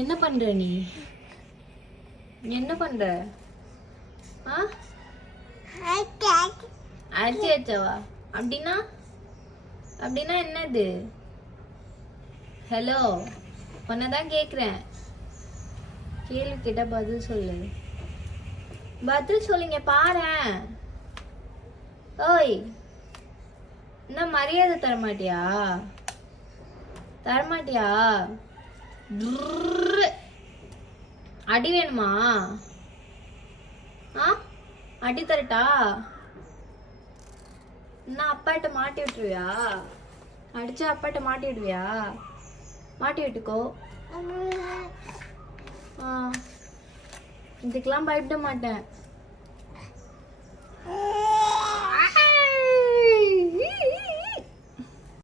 என்ன பண்ற நீ? என்ன பண்ற? அடிச்சு வச்சவா? அப்படின்னா அப்படின்னா என்னது? ஹலோ, உன்னதான் கேக்குறேன். கேள்வி கேட்டா பதில் சொல்லு. பதில் சொல்லுங்க பாரேன். ஓய், என்ன மரியாதை தரமாட்டியா? தரமாட்டியா? அடி வேணுமா? அடி தரட்டா? என்ன அப்பாட்ட மாட்டி விட்டுருவியா? அடிச்சா அப்பாட்ட மாட்டி விடுவியா? மாட்டி விட்டுக்கோ. இதுக்கெல்லாம் பயப்பட மாட்டேன்.